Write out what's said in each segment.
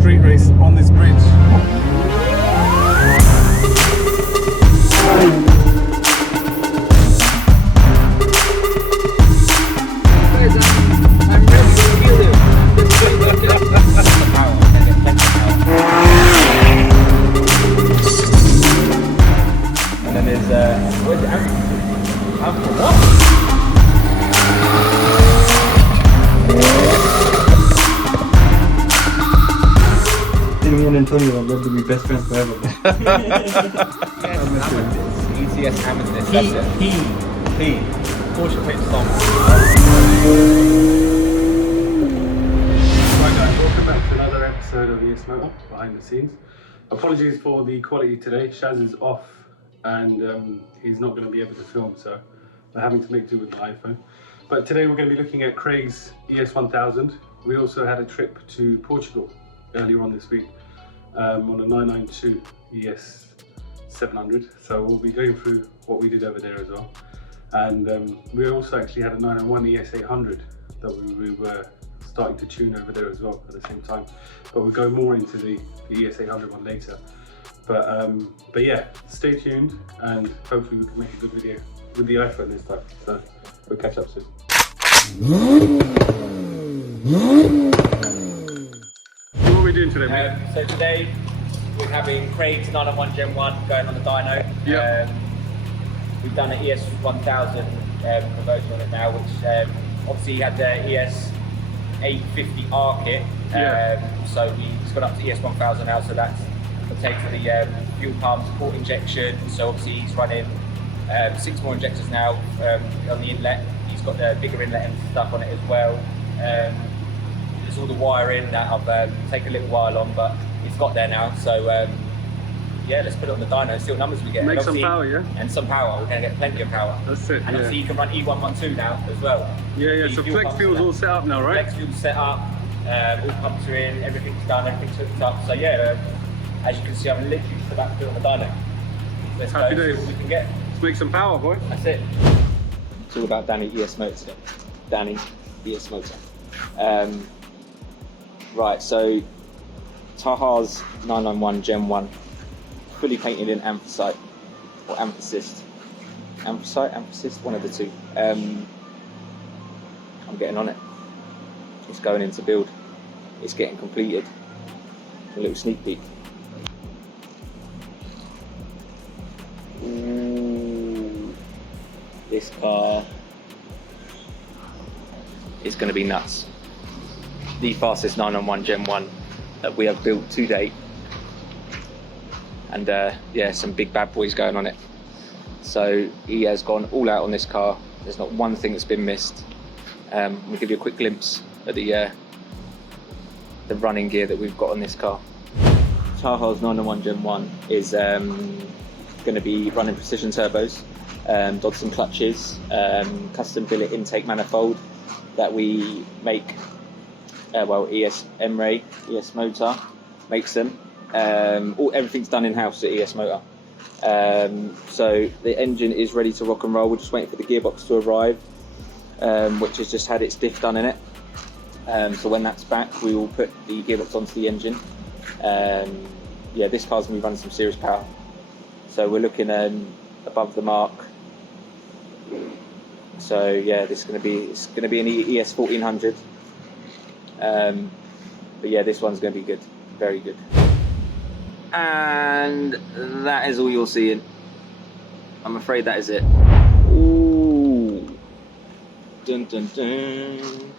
street race on this bridge. I'm ready to kill him. And then there's where's the what? Me and Antonio are going to be best friends forever. ECS Amethyst. He. Porsche pit stop. Right guys, welcome back to another episode of ESMOTOR behind the scenes. Apologies for the quality today. Shaz is off and he's not going to be able to film, so we're having to make do with the iPhone. But today we're going to be looking at Craig's ES1000. We also had a trip to Portugal earlier on this week on a 992 ES700. So we'll be going through what we did over there as well. And we also actually had a 901 ES800 that we were starting to tune over there as well at the same time. But we'll go more into the ES800 one later. But yeah, stay tuned and hopefully we can make a good video with the iPhone this time. So we'll catch up soon. What are we doing today, mate? So today we're having Craig's 901 Gen 1 going on the dyno. Yeah. We've done an ES1000 conversion on it now, which obviously had the ES850R kit. So we've got up to ES1000 now, so that's takes the fuel pump, port injection. So obviously he's running 6 more injectors now on the inlet. He's got the bigger inlet and stuff on it as well. There's all the wiring that I've taken a little while on, but it's got there now. So yeah, let's put it on the dyno and see what numbers we get. Make some power, yeah? And some power. We're going to get plenty of power. That's it. And obviously you can run E112 now as well. Yeah. So flex fuel's all set up now, right? Flex fuel's set up. All pumps are in. Everything's done. Everything's hooked up. So yeah, as you can see, I'm literally just about to put it on the dyno. Let's Happy go days. see what we can get. Let's make some power, boy. That's it. It's all about Danny ESMOTOR. Danny ESMOTOR. Right, so TUAHA'S 991 Gen 1, fully painted in anthracite or anthracite. Anthracite, one of the two. I'm getting on it. It's going into build. It's getting completed. A little sneak peek. Ooh, this car is going to be nuts. The fastest 991 Gen 1 that we have built to date. And yeah, some big bad boys going on it. So he has gone all out on this car. There's not one thing that's been missed. We'll give you a quick glimpse at the running gear that we've got on this car. TUAHA'S 991 Gen 1 is going to be running precision turbos, Dodson clutches, custom billet intake manifold that we make. Well, EMRE, ESMOTOR makes them. Everything's done in-house at ESMOTOR. So the engine is ready to rock and roll. We're just waiting for the gearbox to arrive, which has just had its diff done in it. So when that's back, we will put the gearbox onto the engine. Yeah, this car's going to be running some serious power. So we're looking above the mark. So yeah, it's going to be an ES1400. But yeah, this one's going to be good, very good. And that is all you're seeing. I'm afraid that is it. Ooh. Dun dun dun.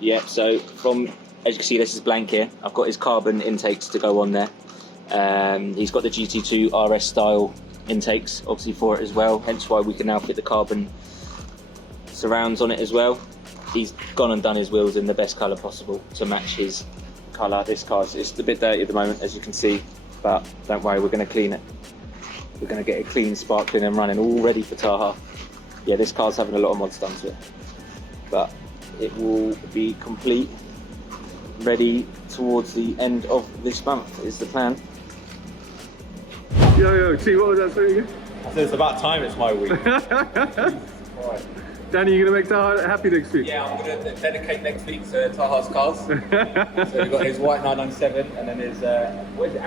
Yeah, so from, as you can see, this is blank here. I've got his carbon intakes to go on there. He's got the GT2 RS style intakes, obviously, for it as well, hence why we can now fit the carbon surrounds on it as well. He's gone and done his wheels in the best colour possible to match his colour. This car's it's a bit dirty at the moment, as you can see, but don't worry, we're going to clean it. We're going to get it clean, sparkling and running, all ready for TUAHA. Yeah, this car's having a lot of mods done to it, but it will be complete, ready towards the end of this month is the plan. Yo, T, what was that saying again? I said it's about time it's my week. Danny, you gonna make Taha happy next week? Yeah, I'm gonna dedicate next week to Taha's cars. So we've got his white 997 and then his what is it?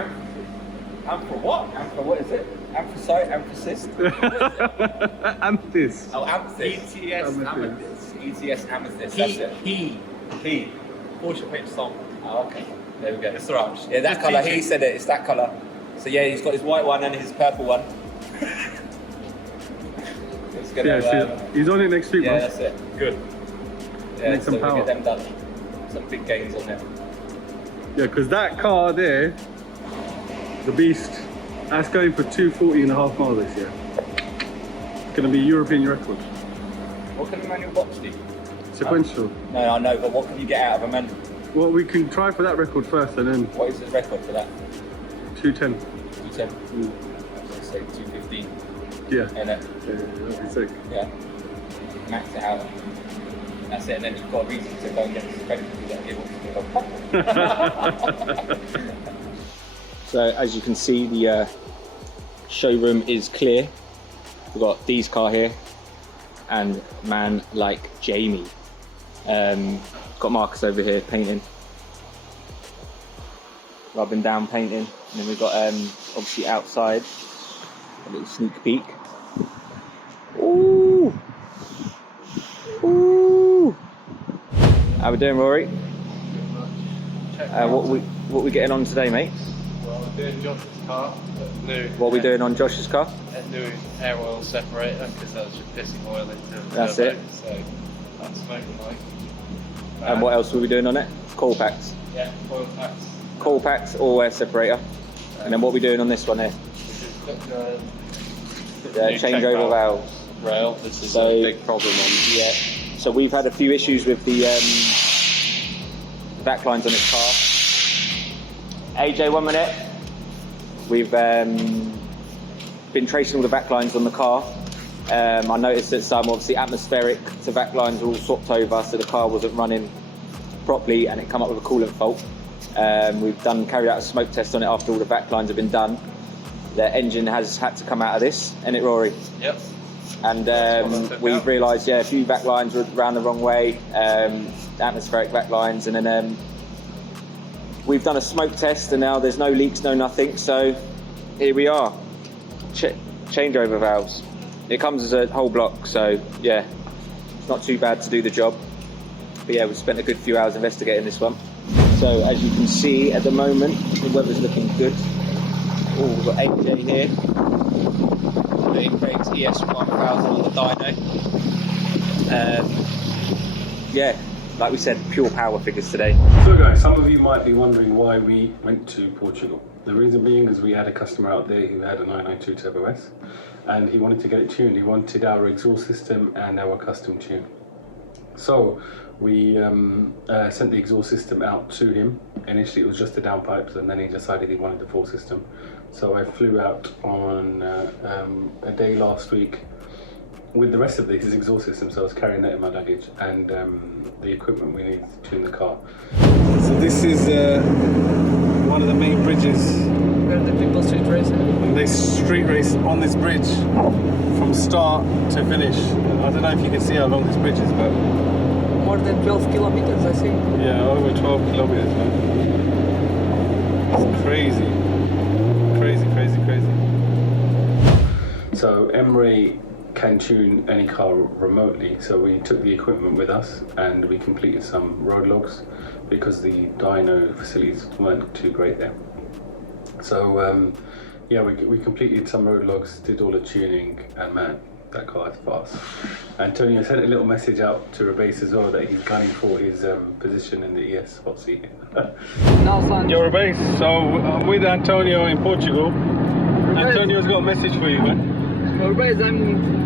What is it? Anthracite, anthracist? Amethyst. Oh, amethyst. ETS amethyst. ETS amethyst. That's it. He. Porsche paint song. Oh, okay. There we go. It's orange. Yeah, that colour. He said it. It's that colour. So yeah, he's got his white one and his purple one. It's gonna, yeah, he's on it next week. Yeah, boss. that's it. Good. Yeah, Make some so power. we get them done. Some big gains on them. Yeah, because that car there, the Beast, that's going for 240.5 miles this year. It's going to be European record. What can a manual box do? Sequential. No, I know, but what can you get out of a manual? Well, we can try for that record first and then What is the record for that? 210. 210. Let's say 215. Yeah. And That'd be sick. yeah, max it out. That's it, and then you've got a reason to go and get the suspension because that gearbox. So as you can see, the showroom is clear. We've got Dee's car here and man like Jamie. Got Marcus over here painting, rubbing down painting, and then we've got obviously outside a little sneak peek. Ooh, ooh. How we doing, Rory? What we getting on today, mate? Well, we're doing Josh's car. New. What are we doing on Josh's car? A new air oil separator because that was just pissing oil into the That's turbo, it. So that's smoking like. And what else were we doing on it? Coil packs. Yeah, oil packs. Coil packs, all air separator. And then what are we doing on this one here? This is the The new check changeover valve. rail. This is So- a big problem on. Yeah. So we've had a few issues with the backlines on this car. AJ, 1 minute. We've been tracing all the backlines on the car. I noticed that some obviously atmospheric to backlines were all swapped over, so the car wasn't running properly and it come up with a coolant fault. We've carried out a smoke test on it after all the backlines have been done. The engine has had to come out of this, isn't it, Rory? Yep. And we've realised, yeah, a few backlines were ran the wrong way, atmospheric backlines, and then we've done a smoke test and now there's no leaks, no nothing, so here we are. Changeover valves. It comes as a whole block, so yeah, it's not too bad to do the job. But yeah, we've spent a good few hours investigating this one. So as you can see at the moment, the weather's looking good. Oh, we've got AJ here. Doing Craig's ES1000 on the dyno. Yeah, like we said, pure power figures today. So guys, some of you might be wondering why we went to Portugal. The reason being is we had a customer out there who had a 992 Turbo S and he wanted to get it tuned. He wanted our exhaust system and our custom tune. So we sent the exhaust system out to him. Initially it was just the downpipes and then he decided he wanted the full system. So I flew out on a day last week with the rest of his exhaust system, so I was carrying that in my luggage and the equipment we need to tune the car. So this is one of the main bridges. Where the people street race. And they street race on this bridge from start to finish. I don't know if you can see how long this bridge is, but More than 12 kilometers, I think. yeah, over 12 kilometers, man. It's crazy. Crazy, crazy, crazy. So EMRE can tune any car remotely, so we took the equipment with us and we completed some road logs because the dyno facilities weren't too great there. So yeah, we completed some road logs, did all the tuning, and man, that car is fast. Antonio sent a little message out to Rebase as well that he's gunning for his position in the ES hot seat. Now, son. Yo, Rebase, so I'm with Antonio in Portugal. Antonio's got a message for you, man. Rubens,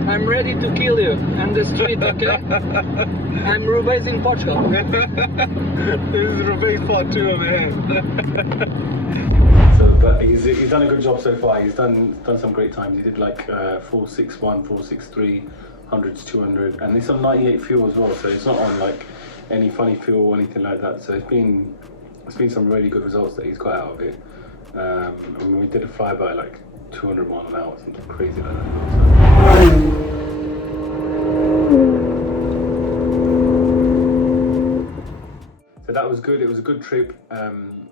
I'm ready to kill you on the street, okay? I'm Rubens in Portugal. This is Rebase part 2 over here. So, but he's done a good job so far. He's done some great times. He did like 461, 463, 100 to 200, and it's on 98 fuel as well. So it's not on like any funny fuel or anything like that. So it's been some really good results that he's got out of it. I mean, we did a flyby like 200 miles an hour, something crazy like that. So. that was good. It was a good trip, and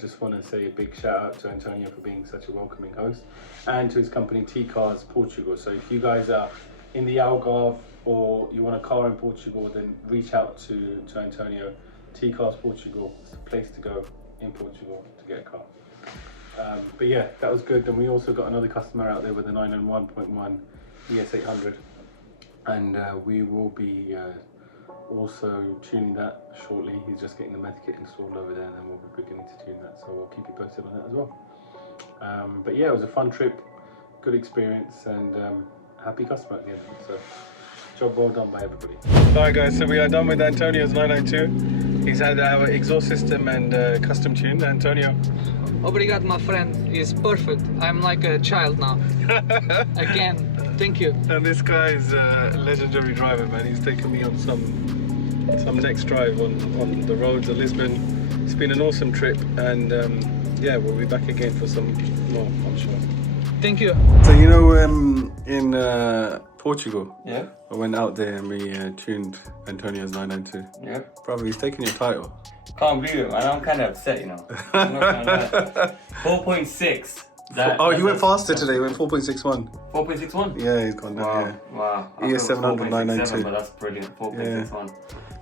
just want to say a big shout out to Antonio for being such a welcoming host, and to his company TUAHA'S Portugal. So if you guys are in the Algarve or you want a car in Portugal, then reach out to Antonio. TUAHA'S Portugal is the place to go in Portugal to get a car. But yeah, that was good. And we also got another customer out there with a 991.1 ES800, and we will be also tuning that shortly. He's just getting the medkit installed over there, and then we'll be beginning to tune that, so we'll keep you posted on that as well. But yeah, it was a fun trip, good experience, and happy customer at the end. So job well done by everybody. Alright guys, so we are done with Antonio's 992. He's had our exhaust system and custom tuned. Antonio, Obrigado, my friend. It's perfect. I'm like a child now. Again, thank you. and this guy is a legendary driver, man. He's taken me on some next drive on the roads of Lisbon. It's been an awesome trip, and yeah, we'll be back again for some more, I'm sure. Thank you. So you know, in Portugal, Yeah. I went out there and we tuned Antonio's 992. Yeah. Probably he's taking your title. Can't believe it, man. I'm kind of upset, you know. I'm not gonna lie. 4.6. He went faster today. He went 4.61. 4.61? Yeah, he's gone down. Wow. Yeah. Wow. ES1000 992. But that's brilliant. 4.61.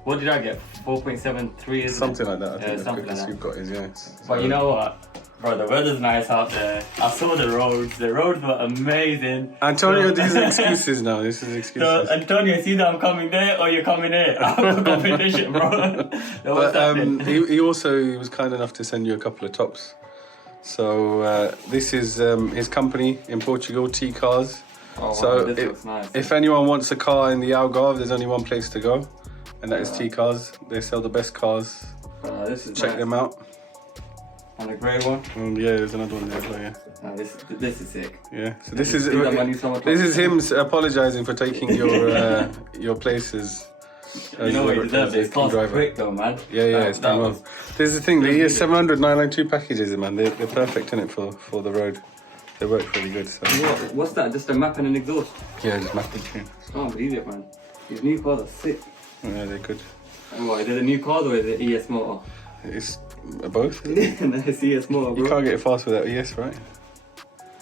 What did I get? 4.73, isn't Something it? like that. I think Yeah, the something quickest like you've got is, yeah. But you know what? Bro, the weather's nice out there. I saw the roads. The roads were amazing. Antonio, So- these are excuses now. This is excuses. So, Antonio, it's either I'm coming there or you're coming here. I'm competition, bro. So what's But happening? he was kind enough to send you a couple of tops. So this is his company in Portugal, TUAHA'S. Oh, wow, So this looks nice. if anyone wants a car in the Algarve, there's only one place to go, and that is TUAHA'S. They sell the best cars. This is Check nice. them out. And the grey one. And yeah, there's another one there as well. Yeah, This is sick. yeah. So this is These are my new summer this tops. is him apologizing for taking your places. You know what he deserves it. It's class quick though, man. Yeah, it's done well. There's the thing, the ES700 992 packages, man, they're perfect in it for the road. They work really good. So What's that? Just a map and an exhaust? yeah, just map and tune. I can't believe it, man. These new cars are sick. Yeah, they're good. And what, is it a new car or is it ES motor? It's both. Isn't it? No, it's ES motor, bro. You can't get it fast without ES, right?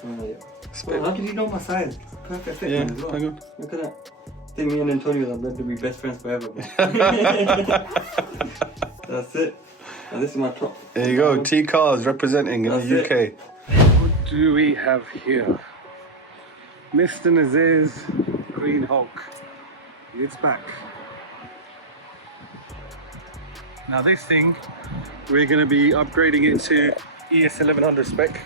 Yeah. Spit. Well, how did you know my size? Perfect fit, Yeah, man, as well. hang on. Look at that. I think me and Antonio are meant to be best friends forever, bro. That's it. And this is my top. There you go, TUAH'S representing in That's the UK. What do we have here? Mr. Nazir's Green Hulk. It's back. Now this thing, we're going to be upgrading it to ES1100 spec.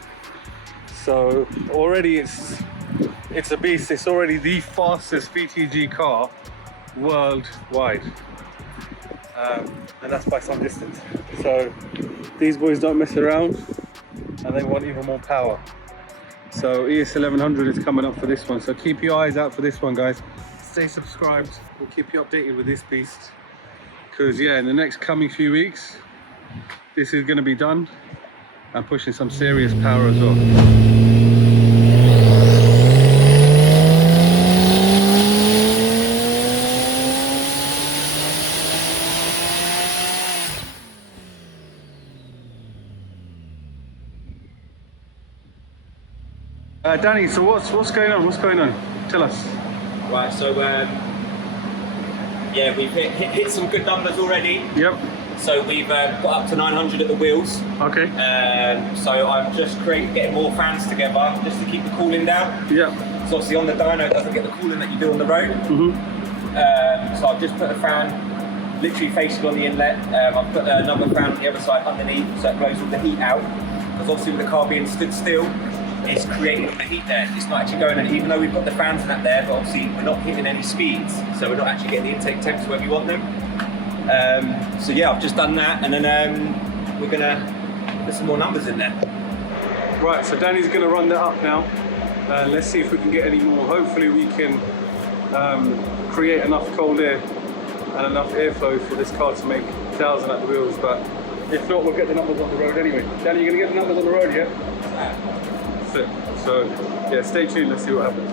So already it's a beast. It's already the fastest VTG car worldwide. And that's by some distance. So these boys don't mess around and they want even more power. So ES1100 is coming up for this one. So keep your eyes out for this one, guys. Stay subscribed. We'll keep you updated with this beast. Because yeah, in the next coming few weeks, this is going to be done and pushing some serious power as well. Danny, so what's going on? What's going on? Tell us. Right, so yeah, we've hit some good numbers already. Yep. So we've got up to 900 at the wheels. Okay. So I'm just getting more fans together just to keep the cooling down. Yep. So obviously on the dyno it doesn't get the cooling that you do on the road. So I've just put a fan literally facing on the inlet. I've put another fan on the other side underneath so it blows all the heat out. Because obviously with the car being stood still, it's creating all the heat there. It's not actually going, and even though we've got the fans and that there, but obviously we're not hitting any speeds, so we're not actually getting the intake temps where we want them. So yeah, I've just done that, and then we're gonna put some more numbers in there. Right, so Danny's gonna run that up now. Let's see if we can get any more. Hopefully we can create enough cold air and enough airflow for this car to make 1,000 at the wheels, but if not, we'll get the numbers on the road anyway. Danny, you're gonna get the numbers on the road, yeah? That's it. So yeah, stay tuned, let's see what happens.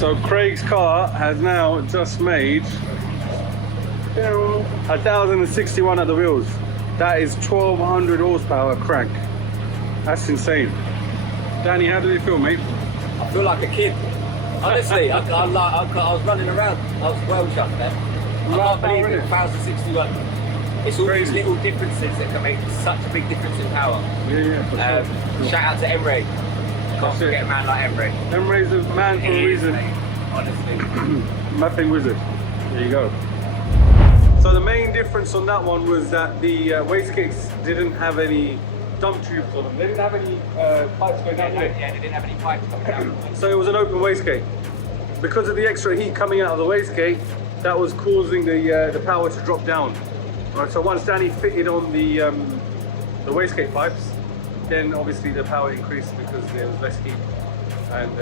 So Craig's car has now just made 1,061 at the wheels. That is 1,200 horsepower crank. That's insane. Danny, how did it feel, mate? I feel like a kid. Honestly, I was running around. I was well chuffed there. I can't believe it. 1,061. It's all these little differences that can make such a big difference in power. Yeah. Shout out to EMRE. Can't forget a man like EMRE. EMRE's a man for a reason. Honestly. Mapping wizard. There you go. So the main difference on that one was that the wastegates didn't have any dump tubes on them. They didn't have any pipes going down. Yeah, they didn't have any pipes coming down. So it was an open wastegate. Because of the extra heat coming out of the wastegate, that was causing the power to drop down. Right, so once Danny fitted on the wastegate pipes, then obviously the power increased because there was less heat, and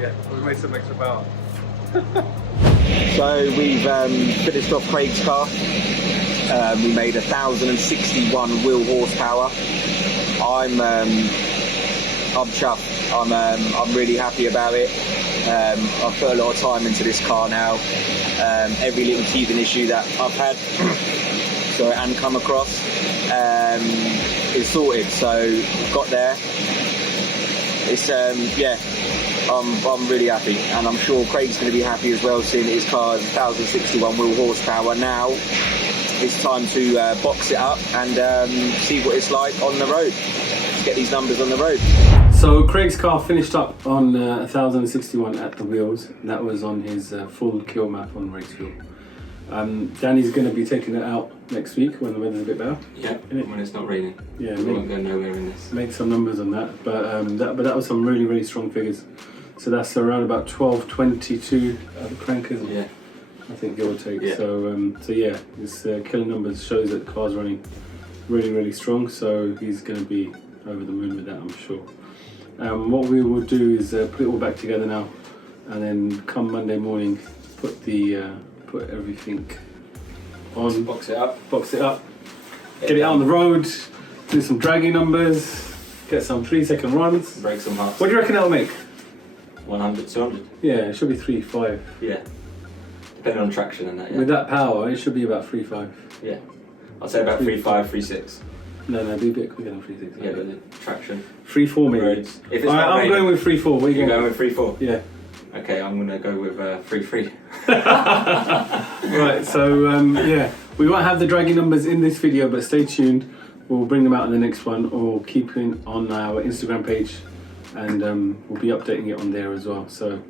yeah, we made some extra power. So we've finished off Craig's car. We made 1,061 wheel horsepower. I'm chuffed. I'm really happy about it. I've put a lot of time into this car now. Every little teething issue that I've had and come across is sorted. So got there. It's yeah. I'm really happy, and I'm sure Craig's going to be happy as well, seeing that his car has 1,061 wheel horsepower. Now it's time to box it up and see what it's like on the road. Let's get these numbers on the road. So Craig's car finished up on 1,061 at the wheels. That was on his full kill map on race fuel. Danny's going to be taking it out next week when the weather's a bit better. Yeah, when it's not raining. Yeah, we won't go nowhere in this. Make some numbers on that, but that was some really strong figures. So that's around about 12.22 at the crankers. Yeah, I think give or take. Yeah. So yeah, his killing numbers shows that the car's running really strong. So he's going to be over the moon with that, I'm sure. What we will do is put it all back together now, and then come Monday morning, put everything on. Box it up. Get it out on the road. Do some dragging numbers. Get some 3-second runs. Break some hearts. What do you reckon that'll make? 100, 200. Yeah, it should be 3.5. Yeah. Depending on traction and that, yeah. With that power, it should be about 3.5. Yeah. I'd say about 3.5, 3.6. No, be a bit quicker than 3.6. Yeah, but the traction. 3.4 maybe. Roads. If it's Alright, not I'm raining, going with 3.4. What are you going with 3.4? Yeah. Okay, I'm gonna go with 3.3. Right, so yeah, we won't have the dragging numbers in this video, but stay tuned. We'll bring them out in the next one, or keep it on our Instagram page, and we'll be updating it on there as well. So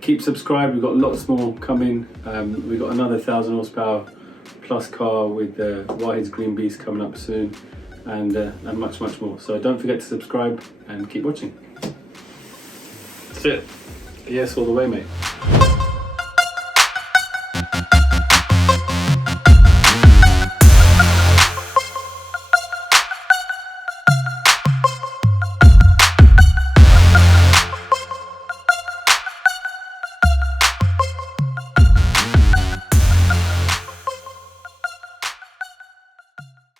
keep subscribed. We've got lots more coming. We've got another 1,000 horsepower plus car with TUAHA'S Green Beast coming up soon, and much more. So don't forget to subscribe and keep watching. That's it. Yes, all the way, mate.